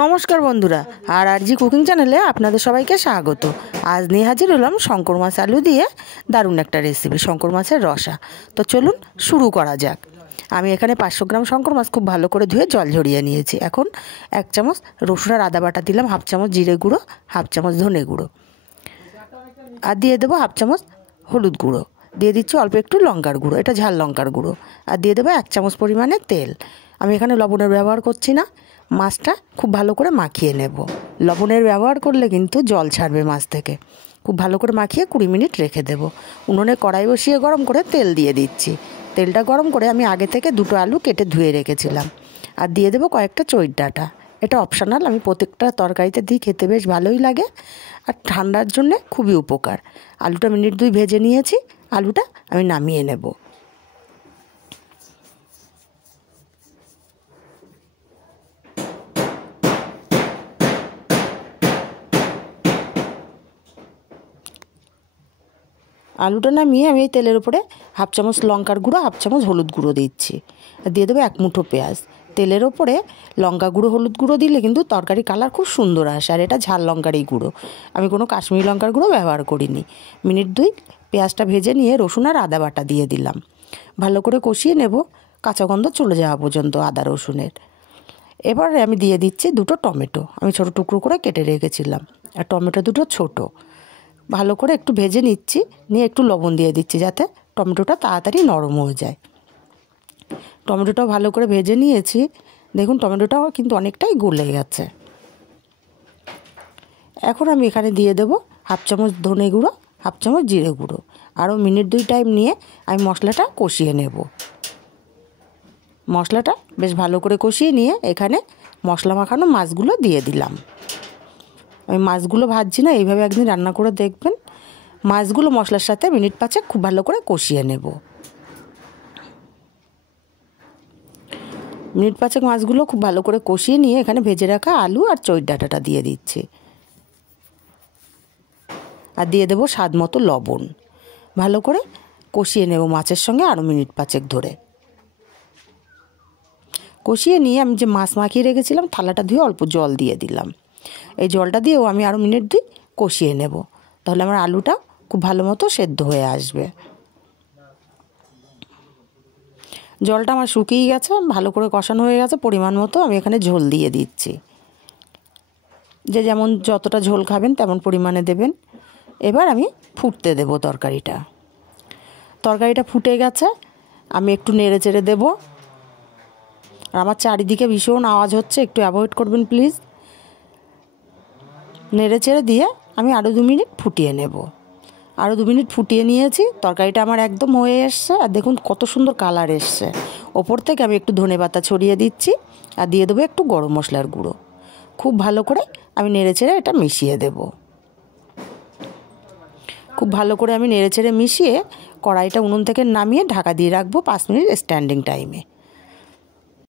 নমস্কার বন্ধুরা, আর জি কুকিং চ্যানেলে আপনাদের সবাইকে স্বাগত। আজ নিয়ে হাজির হলাম শঙ্কর মাছ আলু দিয়ে দারুণ একটা রেসিপি, শঙ্কর মাছের রসা। তো চলুন শুরু করা যাক। আমি এখানে 500 গ্রাম শঙ্কর মাছ খুব ভালো করে ধুয়ে জল ঝরিয়ে নিয়েছি। এখন 1 চামচ রসুন আর আদা বাটা দিলাম, 1/2 চামচ জিরে গুঁড়ো, 1/2 চামচ ধনে গুঁড়ো, আর দিয়ে দেবো 1/2 চামচ হলুদ গুঁড়ো, দিয়ে দিচ্ছি অল্প একটু লঙ্কার গুঁড়ো, এটা ঝাল লঙ্কার গুঁড়ো, আর দিয়ে দেবো 1 চামচ পরিমাণে তেল। আমি এখানে লবণের ব্যবহার করছি না। মাছটা খুব ভালো করে মাখিয়ে নেব। লবণের ব্যবহার করলে কিন্তু জল ছাড়বে মাছ থেকে। খুব ভালো করে মাখিয়ে 20 মিনিট রেখে দেব। উনুনে কড়াই বসিয়ে গরম করে তেল দিয়ে দিচ্ছি। তেলটা গরম করে আমি আগে থেকে 2টো আলু কেটে ধুয়ে রেখেছিলাম, আর দিয়ে দেবো কয়েকটা চৈর ডাঁটা। এটা অপশনাল, আমি প্রত্যেকটা তরকারিতে দিই, খেতে বেশ ভালোই লাগে আর ঠান্ডার জন্যে খুবই উপকার। আলুটা মিনিট 2 ভেজে নিয়েছি, আলুটা আমি নামিয়ে নেব। আলুটা নামিয়ে আমি এই তেলের উপরে 1/2 চামচ লঙ্কার গুঁড়ো, 1/2 চামচ হলুদ গুঁড়ো দিচ্ছি, আর দিয়ে দেবো 1 মুঠো পেঁয়াজ। তেলের ওপরে লঙ্কা গুঁড়ো হলুদ গুঁড়ো দিলে কিন্তু তরকারি কালার খুব সুন্দর আসে, আর এটা ঝাল লঙ্কারই গুঁড়ো, আমি কোনো কাশ্মীরি লঙ্কার গুঁড়ো ব্যবহার করিনি। মিনিট 2 পেঁয়াজটা ভেজে নিয়ে রসুন আর আদা বাটা দিয়ে দিলাম। ভালো করে কষিয়ে নেব কাঁচা গন্ধ চলে যাওয়া পর্যন্ত আদা রসুনের। এবারে আমি দিয়ে দিচ্ছি 2টো টমেটো, আমি ছোটো টুকরো করে কেটে রেখেছিলাম, আর টমেটো 2টো ছোটো। ভালো করে একটু ভেজে নিচ্ছি, নিয়ে একটু লবণ দিয়ে দিচ্ছি যাতে টমেটোটা তাড়াতাড়ি নরম হয়ে যায়। টমেটোটাও ভালো করে ভেজে নিয়েছি। দেখুন টমেটোটাও কিন্তু অনেকটাই গলে গেছে। এখন আমি এখানে দিয়ে দেবো 1/2 চামচ ধনে গুঁড়ো, 1/2 চামচ জিরে গুঁড়ো। আরও মিনিট 2 টাইম নিয়ে আমি মশলাটা কষিয়ে নেব। মশলাটা বেশ ভালো করে কষিয়ে নিয়ে এখানে মশলা মাখানো মাছগুলো দিয়ে দিলাম। আমি মাছগুলো ভাজছি না, এইভাবে একদিন রান্না করে দেখবেন। মাছগুলো মশলার সাথে মিনিট 5 খুব ভালো করে কষিয়ে নেব। মিনিট 5 মাছগুলো খুব ভালো করে কষিয়ে নিয়ে এখানে ভেজে রাখা আলু আর চৈর ডাঁটাটা দিয়ে দিচ্ছি, আর দিয়ে দেবো স্বাদ মতো লবণ। ভালো করে কষিয়ে নেব মাছের সঙ্গে আরও মিনিট 5 ধরে। কষিয়ে নিয়ে আমি যে মাছ মাখিয়ে রেখেছিলাম থালাটা ধুয়ে অল্প জল দিয়ে দিলাম। এই জলটা দিয়েও আমি আরও মিনিট 2 কষিয়ে নেব, তাহলে আমার আলুটা খুব ভালো মতো সেদ্ধ হয়ে আসবে। জলটা আমার শুকিয়ে গেছে, ভালো করে কষানো হয়ে গেছে। পরিমাণ মতো আমি এখানে ঝোল দিয়ে দিচ্ছি, যে যেমন যতটা ঝোল খাবেন তেমন পরিমাণে দেবেন। এবার আমি ফুটতে দেব তরকারিটা। তরকারিটা ফুটে গেছে, আমি একটু নেড়ে চেড়ে দেবো। আর আমার চারিদিকে ভীষণ আওয়াজ হচ্ছে, একটু অ্যাভয়েড করবেন প্লিজ। নেড়ে চেড়ে দিয়ে আমি আরও 2 মিনিট ফুটিয়ে নেব। আরও 2 মিনিট ফুটিয়ে নিয়েছি, তরকারিটা আমার একদম হয়ে এসছে, আর দেখুন কত সুন্দর কালার এসছে। ওপর থেকে আমি একটু ধনেপাতা ছড়িয়ে দিচ্ছি, আর দিয়ে দেবো একটু গরম মশলার গুঁড়ো। খুব ভালো করে আমি নেড়ে চেড়ে এটা মিশিয়ে দেব। খুব ভালো করে আমি নেড়ে চেড়ে মিশিয়ে কড়াইটা উনুন থেকে নামিয়ে ঢাকা দিয়ে রাখবো 5 মিনিট স্ট্যান্ডিং টাইমে।